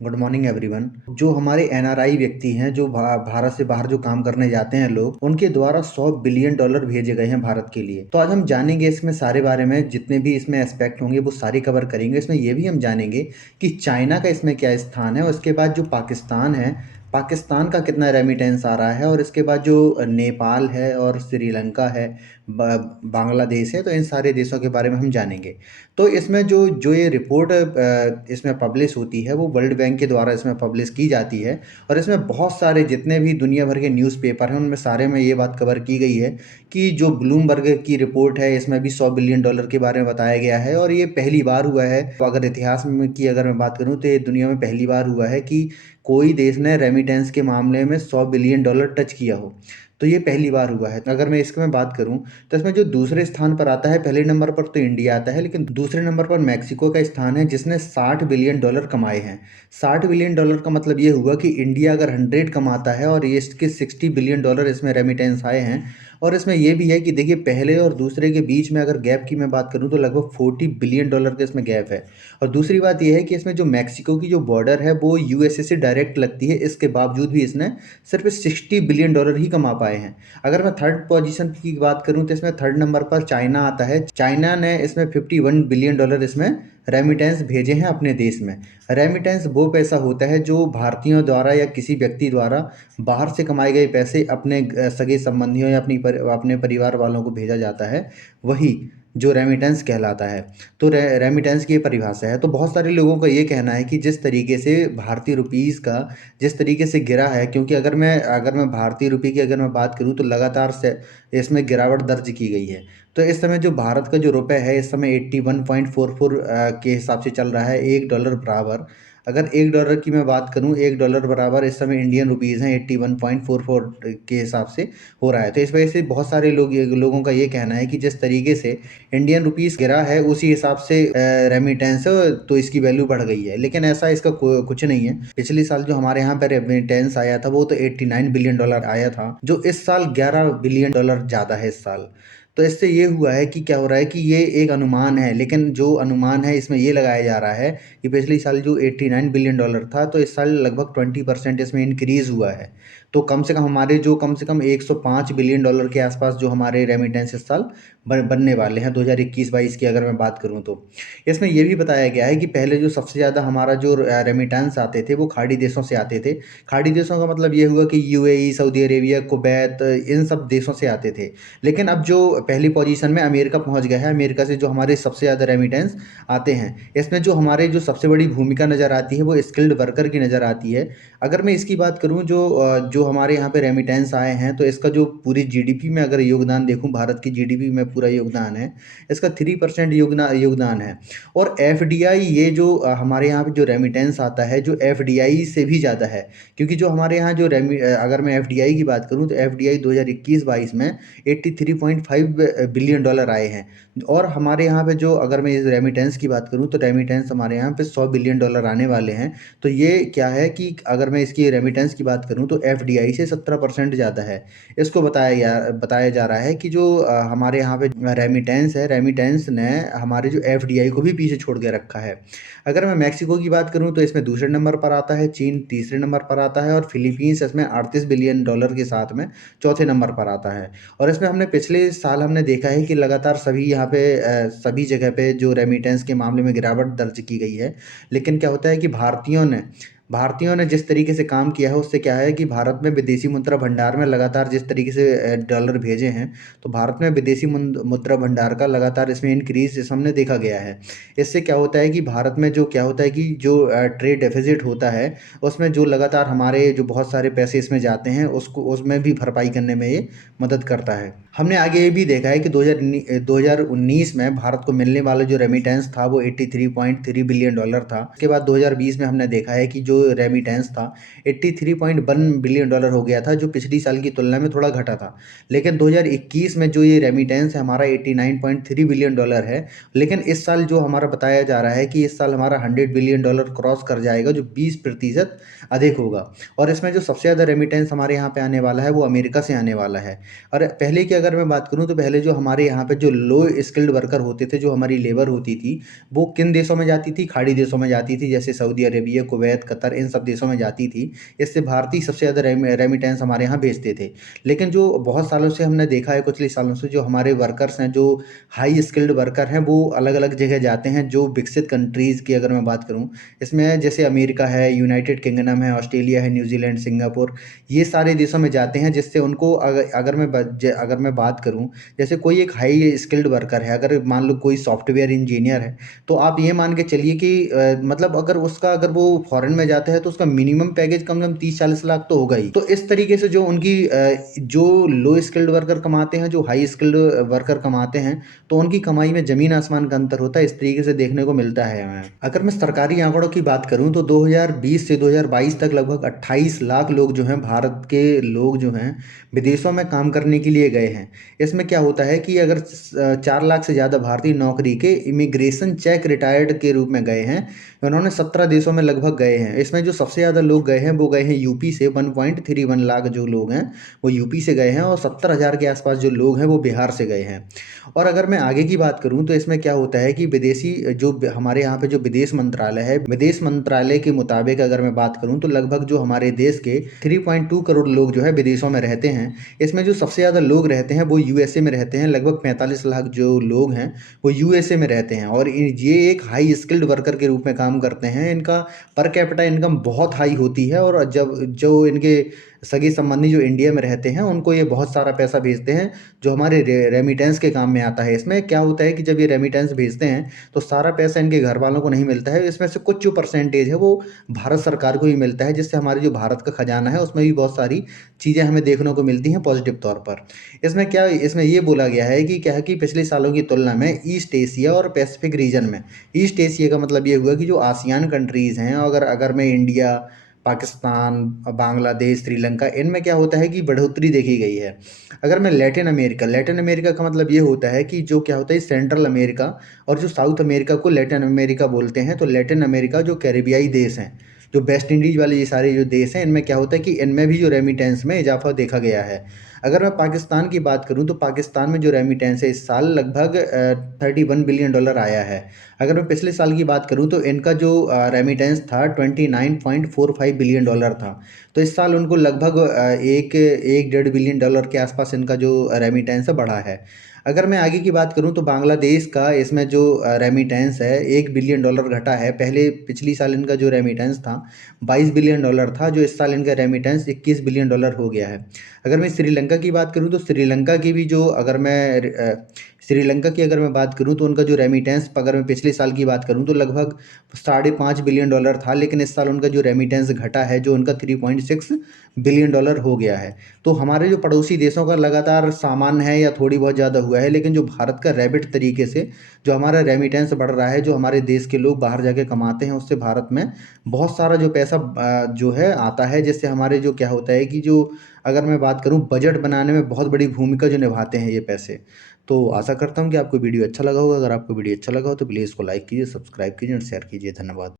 Good morning everyone. जो हमारे NRI व्यक्ति हैं, जो भारत से बाहर जो काम करने जाते हैं लोग, उनके द्वारा 100 बिलियन डॉलर भेजे गए हैं भारत के लिए। तो आज हम जानेंगे इसमें सारे बारे में, जितने भी इसमें एस्पेक्ट होंगे वो सारी कवर करेंगे। इसमें ये भी हम जानेंगे कि चाइना का इसमें क्या स्थान है, और उसके बाद जो पाकिस्तान है, पाकिस्तान का कितना रेमिटेंस आ रहा है, और इसके बाद जो नेपाल है और श्रीलंका है, बांग्लादेश है, तो इन सारे देशों के बारे में हम जानेंगे। तो इसमें जो जो ये रिपोर्ट इसमें पब्लिश होती है, वो वर्ल्ड बैंक के द्वारा इसमें पब्लिश की जाती है। और इसमें बहुत सारे जितने भी दुनिया भर के न्यूज़पेपर हैं, उनमें सारे में ये बात कवर की गई है कि जो ब्लूमबर्ग की रिपोर्ट है, इसमें भी 100 बिलियन डॉलर के बारे में बताया गया है। और ये पहली बार हुआ है, तो अगर इतिहास में की अगर मैं बात करूँ, तो ये दुनिया में पहली बार हुआ है कि कोई देश ने रेमिटेंस के मामले में 100 बिलियन डॉलर टच किया हो। तो ये पहली बार हुआ है। अगर मैं इसमें बात करूं, तो इसमें जो दूसरे स्थान पर आता है, पहले नंबर पर तो इंडिया आता है, लेकिन दूसरे नंबर पर मैक्सिको का स्थान है, जिसने 60 बिलियन डॉलर कमाए हैं। 60 बिलियन डॉलर का मतलब ये हुआ कि इंडिया अगर 100 कमाता है और ये इसके 60 बिलियन डॉलर इसमें रेमिटेंस आए हैं। और इसमें यह भी है कि देखिए, पहले और दूसरे के बीच में अगर गैप की मैं बात करूं, तो लगभग 40 बिलियन डॉलर का इसमें गैप है। और दूसरी बात यह है कि इसमें जो मैक्सिको की जो बॉर्डर है, वो यूएसए से डायरेक्ट लगती है। इसके बावजूद भी इसने सिर्फ 60 बिलियन डॉलर ही कमा पाए हैं। अगर मैं थर्ड पोजीशन की बात करूं, तो इसमें थर्ड नंबर पर चाइना आता है। चाइना ने इसमें 51 बिलियन डॉलर इसमें रेमिटेंस भेजे हैं अपने देश में। रेमिटेंस वो पैसा होता है जो भारतीयों द्वारा या किसी व्यक्ति द्वारा बाहर से कमाए गए पैसे अपने सगे संबंधियों या अपने परिवार वालों को भेजा जाता है। वही जो रेमिटेंस कहलाता है। तो रेमिटेंस की ये परिभाषा है। तो बहुत सारे लोगों का ये कहना है कि जिस तरीके से भारतीय रुपीस का जिस तरीके से गिरा है, क्योंकि अगर मैं भारतीय रुपये की अगर मैं बात करूं, तो लगातार से इसमें गिरावट दर्ज की गई है। तो इस समय जो भारत का जो रुपए है, इस समय 81.44 के हिसाब से चल रहा है, $1 बराबर। अगर $1 की मैं बात करूं, $1 बराबर इस समय इंडियन रुपीज़ हैं 81.44 के हिसाब से हो रहा है। तो इस वजह से बहुत सारे लोगों का ये कहना है कि जिस तरीके से इंडियन रुपीस गिरा है, उसी हिसाब से रेमिटेंस तो इसकी वैल्यू बढ़ गई है। लेकिन ऐसा इसका कुछ नहीं है। पिछले साल जो हमारे यहाँ पे रेमिटेंस आया था, वो तो 89 बिलियन डॉलर आया था, जो इस साल 11 बिलियन डॉलर ज़्यादा है इस साल। तो इससे ये हुआ है कि क्या हो रहा है कि ये एक अनुमान है, लेकिन जो अनुमान है इसमें ये लगाया जा रहा है कि पिछले साल जो 89 बिलियन डॉलर था, तो इस साल लगभग 20% इसमें इंक्रीज हुआ है। तो कम से कम 105 बिलियन डॉलर के आसपास जो हमारे रेमिटेंस इस साल बनने वाले हैं, 2021-22 की अगर मैं बात करूं तो। इसमें यह भी बताया गया है कि पहले जो सबसे ज़्यादा हमारा जो रेमिटेंस आते थे, वो खाड़ी देशों से आते थे। खाड़ी देशों का मतलब ये हुआ कि यूएई, सऊदी अरेबिया, कुवैत, इन सब देशों से आते थे। लेकिन अब जो पहली पोजीशन में अमेरिका पहुंच गया है, अमेरिका से जो हमारे सबसे ज़्यादा रेमिटेंस आते हैं। इसमें जो हमारे जो सबसे बड़ी भूमिका नज़र आती है, वो स्किल्ड वर्कर की नज़र आती है। अगर मैं इसकी बात करूं, जो हमारे यहाँ पे रेमिटेंस आए हैं, तो इसका जो पूरी जीडीपी में अगर योगदान देखूं, भारत की जीडीपी में पूरा योगदान है, इसका 3% योगदान है। और एफडीआई, ये जो हमारे यहाँ पे जो रेमिटेंस आता है, जो एफडीआई से भी ज़्यादा है। क्योंकि जो हमारे यहाँ अगर मैं एफडीआई की बात करूँ, तो एफडीआई 2021-22 में 83.5 बिलियन डॉलर आए हैं। और हमारे यहाँ पे जो अगर मैं इस रेमिटेंस की बात करूँ, तो रेमिटेंस हमारे यहाँ पे 100 बिलियन डॉलर आने वाले हैं। तो ये क्या है कि अगर मैं इसकी रेमिटेंस की बात करूँ, तो एफडीआई से 17% ज़्यादा है। इसको बताया जा रहा है कि जो हमारे यहाँ पे रेमिटेंस है, रेमिटेंस ने हमारे जो एफडीआई को भी पीछे छोड़ के रखा है। अगर मैं मैक्सिको की बात करूँ, तो इसमें दूसरे नंबर पर आता है, चीन तीसरे नंबर पर आता है, और फिलीपींस इसमें 38 बिलियन डॉलर के साथ में चौथे नंबर पर आता है। और इसमें हमने पिछले साल हमने देखा है कि लगातार सभी जगह पे जो रेमिटेंस के मामले में गिरावट दर्ज की गई है। लेकिन क्या होता है कि भारतीयों ने जिस तरीके से काम किया है, उससे क्या है कि भारत में विदेशी मुद्रा भंडार में लगातार जिस तरीके से डॉलर भेजे हैं, तो भारत में विदेशी मुद्रा भंडार का लगातार इसमें इंक्रीज इस हमने देखा गया है। इससे क्या होता है कि भारत में जो क्या होता है कि जो ट्रेड डेफिसिट होता है, उसमें जो लगातार हमारे जो बहुत सारे पैसे इसमें जाते हैं, उसको उसमें भी भरपाई करने में ये मदद करता है। हमने आगे ये भी देखा है कि 2019 में भारत को मिलने वाला जो रेमिटेंस था, वो 83.3 बिलियन डॉलर था। उसके बाद 2020 में हमने देखा है कि जो रेमिटेंस था, 83.1 बिलियन डॉलर हो गया था, जो पिछली साल की तुलना में थोड़ा घटा था। लेकिन 2021 में जो ये रेमिटेंस है हमारा 89.3 बिलियन डॉलर है। लेकिन इस साल जो हमारा बताया जा रहा है कि इस साल हमारा 100 बिलियन डॉलर क्रॉस कर जाएगा, जो 20% अधिक होगा। और इसमें जो सबसे ज़्यादा रेमिटेंस हमारे यहाँ पे आने वाला है, वो अमेरिका से आने वाला है। और पहले की अगर मैं बात करूँ, तो पहले जो हमारे यहाँ पे जो लो स्किल्ड वर्कर होते थे, जो हमारी लेबर होती थी, वो किन देशों में जाती थी? खाड़ी देशों में जाती थी, जैसे Saudi Arabia, Kuwait, Qatar, Qatar, इन सब देशों में जाती थी। इससे भारतीय सबसे ज़्यादा रेमिटेंस हमारे यहाँ भेजते थे। लेकिन जो बहुत सालों से हमने देखा है, कुछ सालों से जो हमारे वर्कर्स हैं, जो हाई स्किल्ड वर्कर हैं, वो अलग-अलग जगह जाते हैं, जो विकसित कंट्रीज़ की अगर मैं बात करूँ, इसमें जैसे अमेरिका है, यूनाइटेड किंगडम है, ऑस्ट्रेलिया है, न्यूज़ीलैंड, सिंगापुर, ये सारे देशों में जाते हैं, जिससे उनको अगर मैं बात करूँ, जैसे कोई एक हाई स्किल्ड वर्कर है, अगर मान लो कोई सॉफ्टवेयर इंजीनियर है, तो आप ये मान के चलिए कि मतलब अगर वो फॉरेन में जाता है, तो उसका मिनिमम पैकेज कम से कम 30-40 लाख तो होगा ही। तो इस तरीके से जो जो लो स्किल्ड वर्कर कमाते हैं, जो हाई स्किल्ड वर्कर कमाते हैं, तो उनकी कमाई में ज़मीन आसमान का अंतर होता है। इस तरीके से देखने को मिलता है हमें। अगर मैं सरकारी आंकड़ों की बात करूँ, तो 2020 से 2022 तक लगभग 28 लाख लोग जो हैं, भारत के लोग जो हैं, विदेशों में काम करने के लिए गए हैं। इसमें क्या होता है कि अगर 4 लाख से ज़्यादा भारतीय नौकरी के इमिग्रेशन चेक रिटायर्ड के रूप में गए हैं, उन्होंने 17 देशों में लगभग गए हैं। इसमें जो सबसे ज़्यादा लोग गए हैं, वो गए हैं यूपी से। 1.31 लाख जो लोग हैं, वो यूपी से गए हैं, और 70,000 के आसपास जो लोग हैं, वो बिहार से गए हैं। और अगर मैं आगे की बात करूँ, तो इसमें क्या होता है कि विदेशी जो हमारे यहाँ पे जो विदेश मंत्रालय है, विदेश मंत्रालय के मुताबिक अगर मैं बात करूँ, तो लगभग जो हमारे देश के 3.2 करोड़ लोग जो है विदेशों में रहते हैं। इसमें जो सबसे ज़्यादा लोग रहते हैं, वो यूएसए में रहते हैं। लगभग 45 लाख जो लोग हैं, वो यूएसए में रहते हैं, और ये एक हाई स्किल्ड वर्कर के रूप में काम करते हैं। इनका पर कैपिटा इनकम बहुत हाई होती है, और जब जो इनके सगे संबंधी जो इंडिया में रहते हैं, उनको ये बहुत सारा पैसा भेजते हैं, जो हमारे रेमिटेंस के काम में आता है। इसमें क्या होता है कि जब ये रेमिटेंस भेजते हैं, तो सारा पैसा इनके घर वालों को नहीं मिलता है। इसमें से कुछ जो परसेंटेज है, वो भारत सरकार को ही मिलता है, जिससे हमारे जो भारत का खजाना है, उसमें भी बहुत सारी चीज़ें हमें देखने को मिलती हैं पॉजिटिव तौर पर। इसमें ये बोला गया है कि क्या है कि पिछले सालों की तुलना में ईस्ट एशिया और पैसिफिक रीजन में, ईस्ट एशिया का मतलब ये हुआ कि जो आसियान कंट्रीज़ हैं, अगर अगर मैं इंडिया, पाकिस्तान, बांग्लादेश, श्रीलंका, इनमें क्या होता है कि बढ़ोतरी देखी गई है। अगर मैं लैटिन अमेरिका का मतलब ये होता है कि जो क्या होता है, सेंट्रल अमेरिका और जो साउथ अमेरिका को लैटिन अमेरिका बोलते हैं। तो लैटिन अमेरिका जो कैरिबियाई देश हैं, जो वेस्ट इंडीज़ वाले ये सारे जो देश हैं, इनमें क्या होता है कि इनमें भी जो रेमिटेंस में इजाफा देखा गया है। अगर मैं पाकिस्तान की बात करूं, तो पाकिस्तान में जो रेमिटेंस है, इस साल लगभग $31 बिलियन आया है। अगर मैं पिछले साल की बात करूं, तो इनका जो रेमिटेंस था, $29.45 बिलियन था। तो इस साल उनको लगभग एक एक $1.5 बिलियन के आसपास इनका जो रेमिटेंस है, बढ़ा है। अगर मैं आगे की बात करूं, तो बांग्लादेश का इसमें जो रेमिटेंस है, $1 बिलियन घटा है। पिछली साल इनका जो रेमिटेंस था, $22 बिलियन था, जो इस साल इनका रेमिटेंस $21 बिलियन हो गया है। अगर मैं श्रीलंका की बात करूँ, तो श्रीलंका की भी जो अगर मैं श्रीलंका की अगर मैं बात करूँ, तो उनका जो रेमिटेंस, अगर मैं पिछले साल की बात करूँ, तो लगभग $5.5 बिलियन था। लेकिन इस साल उनका जो रेमिटेंस घटा है, जो उनका $3.6 बिलियन हो गया है। तो हमारे जो पड़ोसी देशों का लगातार सामान है, या थोड़ी बहुत ज़्यादा हुआ है, लेकिन जो भारत का रैबिट तरीके से जो हमारा रेमिटेंस बढ़ रहा है, जो हमारे देश के लोग बाहर जाके कमाते हैं, उससे भारत में बहुत सारा जो पैसा जो है आता है, जिससे हमारे जो क्या होता है कि जो अगर मैं बात करूँ, बजट बनाने में बहुत बड़ी भूमिका जो निभाते हैं ये पैसे। तो आशा करता हूँ कि आपको वीडियो अच्छा लगा होगा। अगर आपको वीडियो अच्छा लगा हो, तो प्लीज़ इसको लाइक कीजिए, सब्सक्राइब कीजिए और शेयर कीजिए। धन्यवाद।